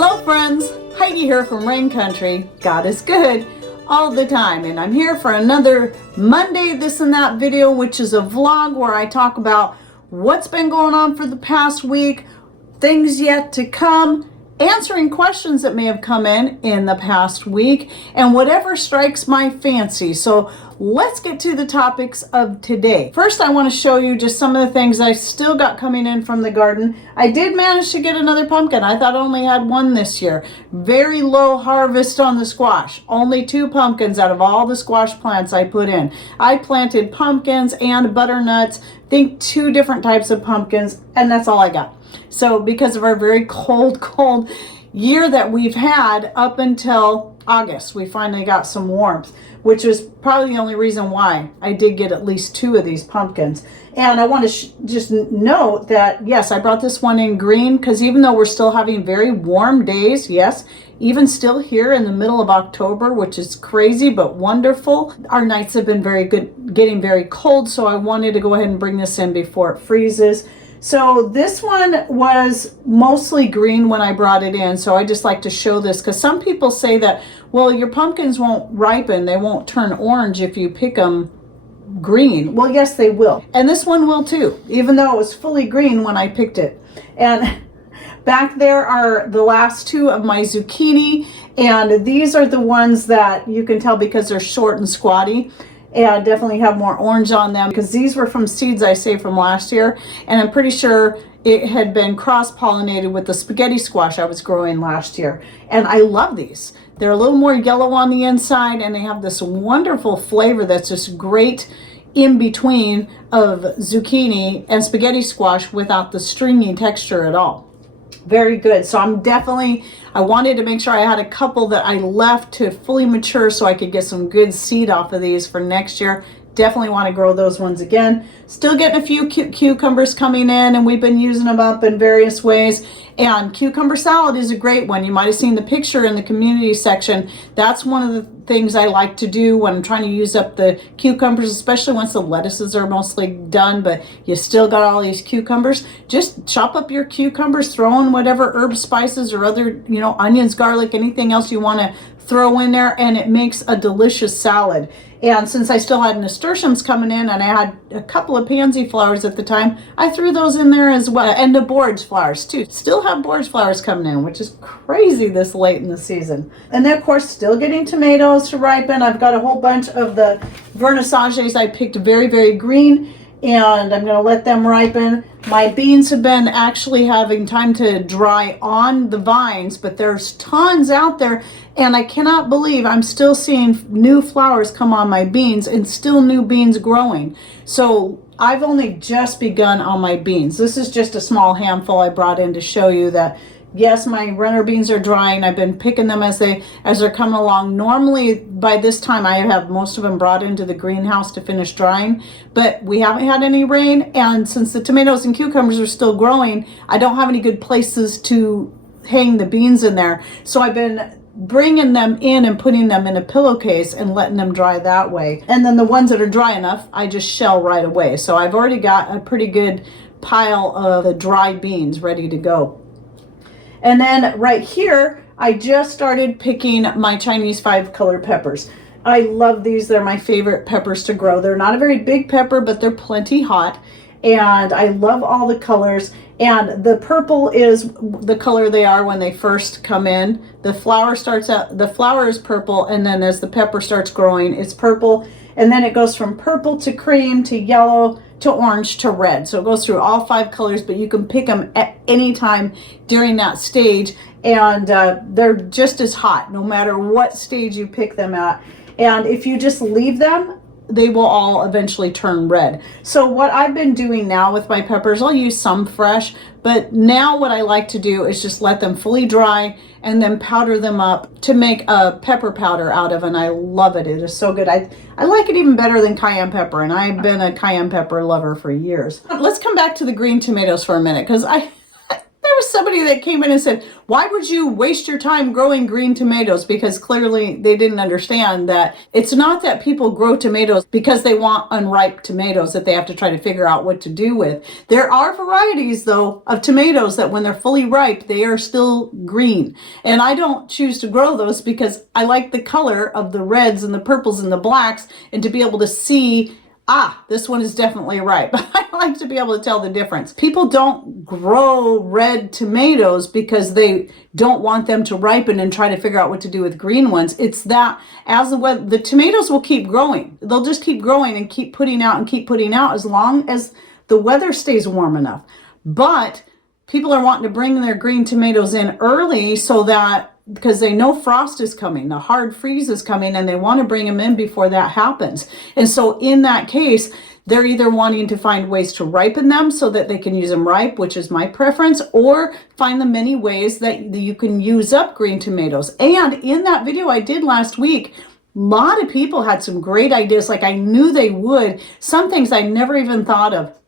Hello friends, Heidi here from Rain Country. God is good all the time, and I'm here for another Monday This and That video, which is a vlog where I talk about what's been going on for the past week, things yet to come, answering questions that may have come in the past week, and whatever strikes my fancy. So let's get to the topics of today. First, I want to show you just some of the things I still got coming in from the garden. I did manage to get another pumpkin. I thought I only had one this year. Very low harvest on the squash. Only 2 pumpkins out of all the squash plants I put in. I planted pumpkins and butternuts, I think 2 different types of pumpkins, and that's all I got. So because of our very cold year that we've had up until August, we finally got some warmth, which was probably the only reason why I did get at least 2 of these pumpkins. And I want to just note that, yes, I brought this one in green because even though we're still having very warm days, yes, even still here in the middle of October, which is crazy but wonderful, our nights have been very good, getting very cold, so I wanted to go ahead and bring this in before it freezes. So this one was mostly green when I brought it in, so I just like to show this because some people say that, well, your pumpkins won't ripen, they won't turn orange if you pick them green. Well, yes, they will. And this one will too, even though it was fully green when I picked it. And back there are the last 2 of my zucchini, and these are the ones that you can tell because they're short and squatty. And definitely have more orange on them because these were from seeds I saved from last year, and I'm pretty sure it had been cross-pollinated with the spaghetti squash I was growing last year. And I love these. They're a little more yellow on the inside, and they have this wonderful flavor that's just great in between of zucchini and spaghetti squash without the stringy texture at all. Very good. So I wanted to make sure I had a couple that I left to fully mature so I could get some good seed off of these for next year. Definitely want to grow those ones again. Still getting a few cute cucumbers coming in, and we've been using them up in various ways. And cucumber salad is a great one. You might have seen the picture in the community section. That's one of the things I like to do when I'm trying to use up the cucumbers, especially once the lettuces are mostly done, but you still got all these cucumbers. Just chop up your cucumbers, throw in whatever herb spices or other, onions, garlic, anything else you want to throw in there, and it makes a delicious salad. And since I still had nasturtiums coming in and I had a couple of pansy flowers at the time, I threw those in there as well. And the borage flowers too. Still have borage flowers coming in, which is crazy this late in the season. And then of course, still getting tomatoes to ripen. I've got a whole bunch of the vernissages I picked very green, and I'm going to let them ripen. My beans have been actually having time to dry on the vines, but there's tons out there, and I cannot believe I'm still seeing new flowers come on my beans and still new beans growing. So I've only just begun on my beans. This is just a small handful I brought in to show you that yes, my runner beans are drying. I've been picking them as they're coming along. Normally by this time I have most of them brought into the greenhouse to finish drying, but we haven't had any rain, and since the tomatoes and cucumbers are still growing, I don't have any good places to hang the beans in there. So I've been bringing them in and putting them in a pillowcase and letting them dry that way. And then the ones that are dry enough, I just shell right away. So I've already got a pretty good pile of the dry beans ready to go. And then right here, I just started picking my Chinese 5-color peppers. I love these. They're my favorite peppers to grow. They're not a very big pepper, but they're plenty hot. And I love all the colors. And the purple is the color they are when they first come in. The flower is purple, and then as the pepper starts growing, it's purple. And then it goes from purple to cream to yellow to orange to red. So it goes through all 5 colors, but you can pick them at any time during that stage, and they're just as hot no matter what stage you pick them at. And if you just leave them, they will all eventually turn red. So what I've been doing now with my peppers, I'll use some fresh, but now what I like to do is just let them fully dry and then powder them up to make a pepper powder out of, and I love it. It is so good. I like it even better than cayenne pepper, and I've been a cayenne pepper lover for years. Let's come back to the green tomatoes for a minute, because there was some somebody that came in and said, why would you waste your time growing green tomatoes? Because clearly they didn't understand that it's not that people grow tomatoes because they want unripe tomatoes that they have to try to figure out what to do with. There are varieties, though, of tomatoes that when they're fully ripe, they are still green. And I don't choose to grow those because I like the color of the reds and the purples and the blacks, and to be able to see, this one is definitely ripe. I like to be able to tell the difference. People don't grow red tomatoes because they don't want them to ripen and try to figure out what to do with green ones. It's that as the tomatoes will keep growing. They'll just keep growing and keep putting out and keep putting out as long as the weather stays warm enough. But people are wanting to bring their green tomatoes in early so that, because they know frost is coming, the hard freeze is coming, and they want to bring them in before that happens. And so in that case, they're either wanting to find ways to ripen them so that they can use them ripe, which is my preference, or find the many ways that you can use up green tomatoes. And in that video I did last week, a lot of people had some great ideas, like I knew they would, some things I never even thought of.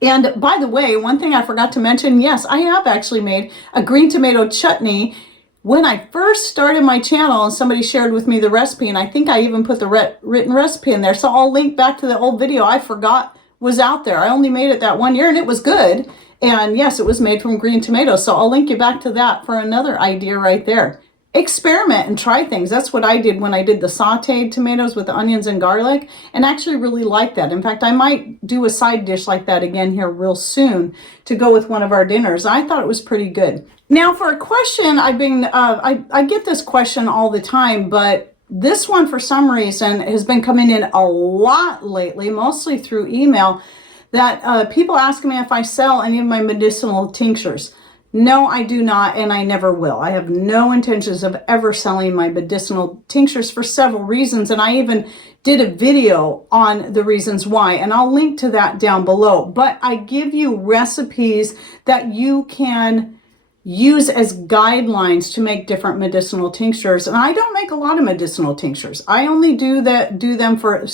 And by the way, one thing I forgot to mention, yes, I have actually made a green tomato chutney. When I first started my channel and somebody shared with me the recipe, and I think I even put the written recipe in there, so I'll link back to the old video I forgot was out there. I only made it that one year and it was good. And yes, it was made from green tomatoes, so I'll link you back to that for another idea right there. Experiment and try things. That's what I did when I did the sauteed tomatoes with the onions and garlic, and actually really like that. In fact, I might do a side dish like that again here real soon to go with one of our dinners. I thought it was pretty good. Now for a question, I get this question all the time, but this one for some reason has been coming in a lot lately, mostly through email, that people ask me if I sell any of my medicinal tinctures. No, I do not, and I never will. I have no intentions of ever selling my medicinal tinctures for several reasons, and I even did a video on the reasons why, and I'll link to that down below. But I give you recipes that you can use as guidelines to make different medicinal tinctures. And I don't make a lot of medicinal tinctures. I only do them for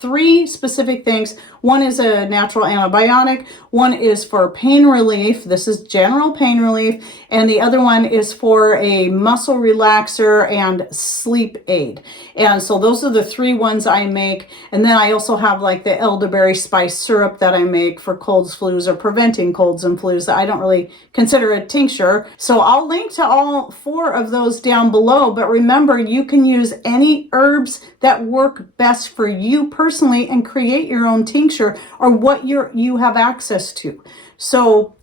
3 specific things. One is a natural antibiotic, one is for pain relief, this is general pain relief, and the other one is for a muscle relaxer and sleep aid. And so those are the 3 ones I make. And then I also have like the elderberry spice syrup that I make for colds, flus, or preventing colds and flus that I don't really consider a tincture. So I'll link to all 4 of those down below, but remember, you can use any herbs that work best for you personally and create your own tincture or what you have access to. So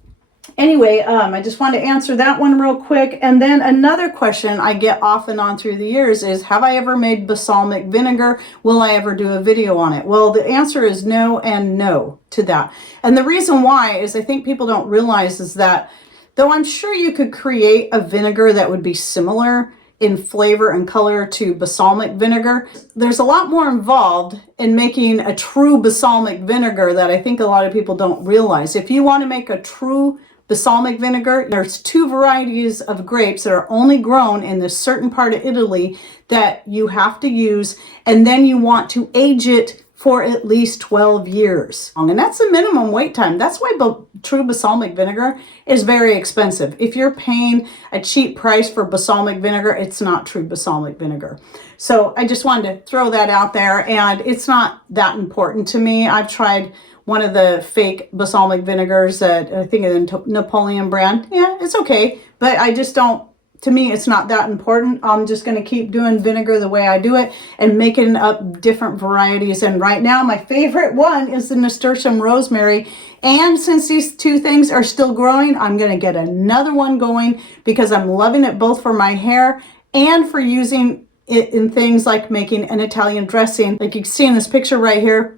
anyway, I just wanted to answer that one real quick. And then another question I get off and on through the years is, have I ever made balsamic vinegar? Will I ever do a video on it? Well, the answer is no and no to that. And the reason why is I think people don't realize is that though I'm sure you could create a vinegar that would be similar in flavor and color to balsamic vinegar, there's a lot more involved in making a true balsamic vinegar that I think a lot of people don't realize. If you want to make a true balsamic vinegar, there's 2 varieties of grapes that are only grown in this certain part of Italy that you have to use, and then you want to age it for at least 12 years. And that's the minimum wait time. That's why true balsamic vinegar is very expensive. If you're paying a cheap price for balsamic vinegar, it's not true balsamic vinegar. So I just wanted to throw that out there, and it's not that important to me. I've tried one of the fake balsamic vinegars that I think of the Napoleon brand. Yeah, it's okay, but I just don't, to me, it's not that important. I'm just going to keep doing vinegar the way I do it and making up different varieties. And right now, my favorite one is the nasturtium rosemary. And since these 2 things are still growing, I'm going to get another one going because I'm loving it both for my hair and for using it in things like making an Italian dressing. Like you can see in this picture right here,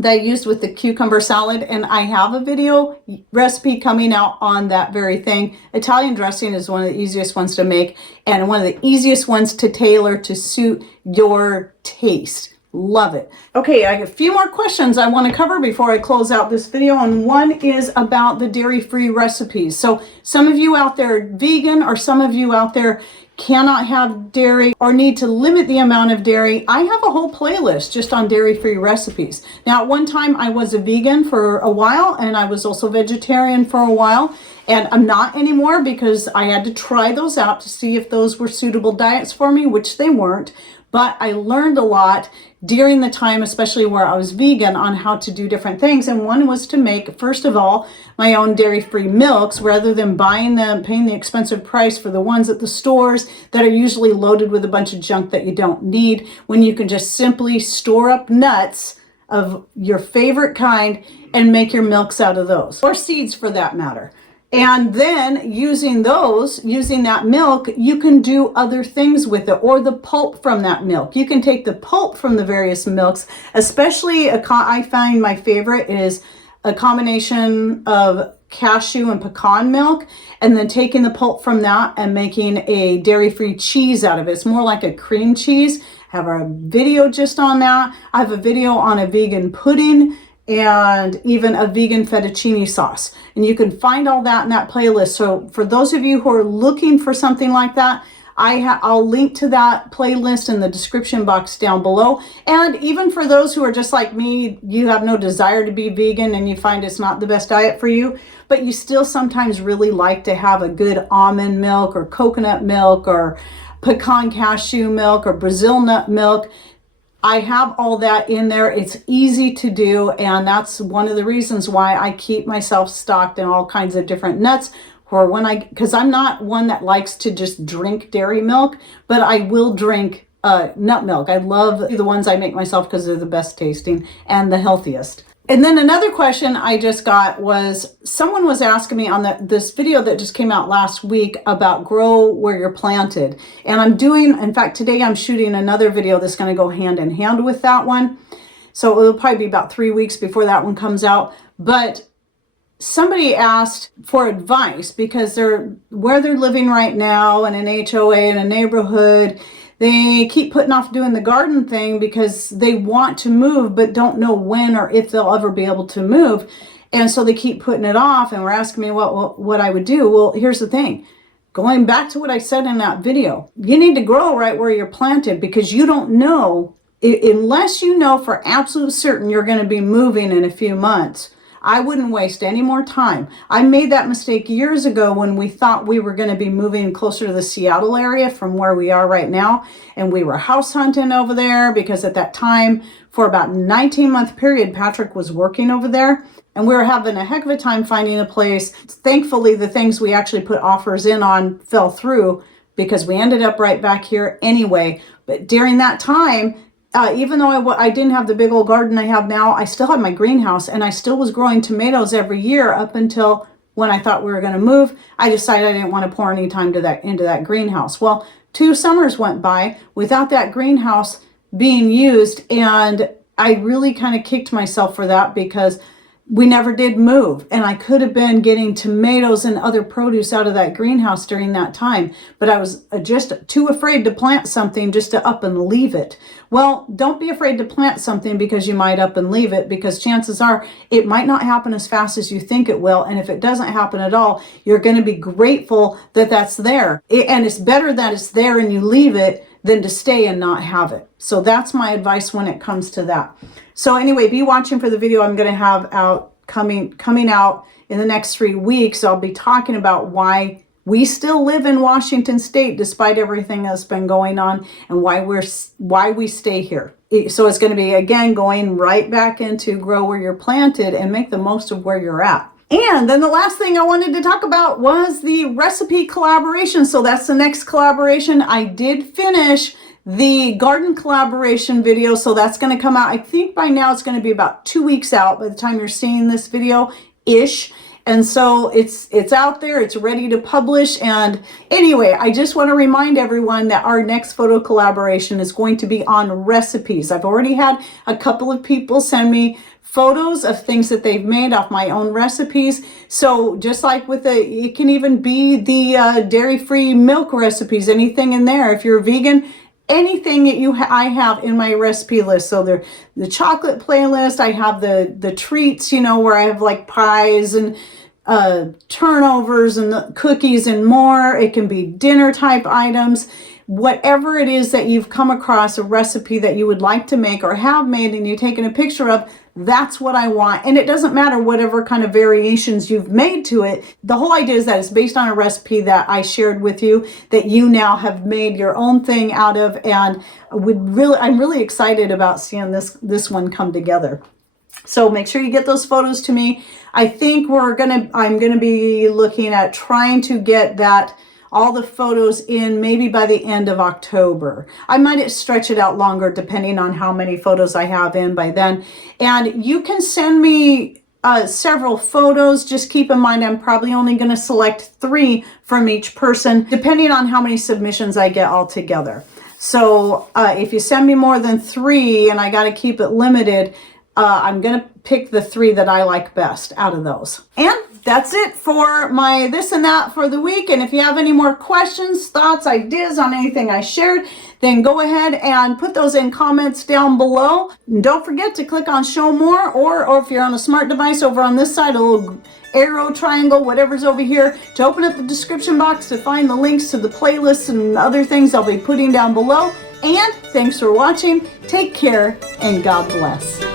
that I used with the cucumber salad, and I have a video recipe coming out on that very thing. Italian dressing is one of the easiest ones to make and one of the easiest ones to tailor to suit your taste. Love it. Okay, I have a few more questions I want to cover before I close out this video, and one is about the dairy-free recipes. So some of you out there are vegan, or some of you out there cannot have dairy or need to limit the amount of dairy, I have a whole playlist just on dairy-free recipes. Now, at one time I was a vegan for a while, and I was also vegetarian for a while, and I'm not anymore because I had to try those out to see if those were suitable diets for me, which they weren't. But I learned a lot during the time, especially where I was vegan, on how to do different things. And one was to make, first of all, my own dairy-free milks, rather than buying them, paying the expensive price for the ones at the stores that are usually loaded with a bunch of junk that you don't need, when you can just simply store up nuts of your favorite kind and make your milks out of those, or seeds for that matter. And then using that milk, you can do other things with it, or the pulp from that milk. You can take the pulp from the various milks, especially I find my favorite is a combination of cashew and pecan milk, and then taking the pulp from that and making a dairy-free cheese out of it. It's more like a cream cheese. I have a video just on that. I have a video on a vegan pudding, and even a vegan fettuccine sauce. And you can find all that in that playlist. So for those of you who are looking for something like that, I'll link to that playlist in the description box down below. And even for those who are just like me, you have no desire to be vegan and you find it's not the best diet for you, but you still sometimes really like to have a good almond milk or coconut milk or pecan cashew milk or Brazil nut milk, I have all that in there. It's easy to do, and that's one of the reasons why I keep myself stocked in all kinds of different nuts. Or because I'm not one that likes to just drink dairy milk, but I will drink nut milk. I love the ones I make myself because they're the best tasting and the healthiest. And then another question I just got was, someone was asking me on this video that just came out last week about grow where you're planted. And in fact, today I'm shooting another video that's going to go hand in hand with that one. So it'll probably be about 3 weeks before that one comes out. But somebody asked for advice because where they're living right now in an HOA in a neighborhood, they keep putting off doing the garden thing because they want to move but don't know when or if they'll ever be able to move. And so they keep putting it off, and were asking me what I would do. Well, here's the thing. Going back to what I said in that video, you need to grow right where you're planted, because you don't know, unless you know for absolute certain you're going to be moving in a few months. I wouldn't waste any more time. I made that mistake years ago when we thought we were going to be moving closer to the Seattle area from where we are right now. And we were house hunting over there because at that time, for about a 19-month period, Patrick was working over there. And we were having a heck of a time finding a place. Thankfully, the things we actually put offers in on fell through because we ended up right back here anyway. But during that time, even though I didn't have the big old garden I have now, I still had my greenhouse, and I still was growing tomatoes every year up until when I thought we were going to move. I decided I didn't want to pour any time into that greenhouse. Well, 2 summers went by without that greenhouse being used, and I really kind of kicked myself for that because we never did move, and I could have been getting tomatoes and other produce out of that greenhouse during that time, but I was just too afraid to plant something just to up and leave it. Well, don't be afraid to plant something because you might up and leave it, because chances are it might not happen as fast as you think it will, and if it doesn't happen at all, you're going to be grateful that that's there. And it's better that it's there and you leave it than to stay and not have it. So that's my advice when it comes to that. So anyway, be watching for the video I'm going to have out coming out in the next 3 weeks. I'll be talking about why we still live in Washington State despite everything that's been going on, and why we stay here. So it's going to be, again, going right back into grow where you're planted and make the most of where you're at. And then the last thing I wanted to talk about was the recipe collaboration. So that's the next collaboration. I did finish the garden collaboration video, so that's going to come out. I think by now it's going to be about 2 weeks out by the time you're seeing this video-ish. And so it's out there, it's ready to publish. And anyway, I just want to remind everyone that our next photo collaboration is going to be on recipes. I've already had a couple of people send me photos of things that they've made off my own recipes. So just like it can even be the dairy-free milk recipes, anything in there. If you're a vegan, anything that I have in my recipe list. So the chocolate playlist, I have the treats, where I have like pies and turnovers and the cookies and more. It can be dinner type items. Whatever it is that you've come across, a recipe that you would like to make or have made and you've taken a picture of, that's what I want. And it doesn't matter whatever kind of variations you've made to it. The whole idea is that it's based on a recipe that I shared with you that you now have made your own thing out of, and I'm really excited about seeing this one come together. So make sure you get those photos to me. I think I'm gonna be looking at trying to get all the photos in maybe by the end of October. I might stretch it out longer depending on how many photos I have in by then. And you can send me several photos. Just keep in mind I'm probably only going to select 3 from each person depending on how many submissions I get all together. So if you send me more than 3 and I got to keep it limited, I'm going to pick the 3 that I like best out of those. And that's it for my this and that for the week. And if you have any more questions, thoughts, ideas on anything I shared, then go ahead and put those in comments down below. And don't forget to click on show more, or if you're on a smart device over on this side, a little arrow, triangle, whatever's over here, to open up the description box to find the links to the playlists and other things I'll be putting down below. And thanks for watching. Take care and God bless.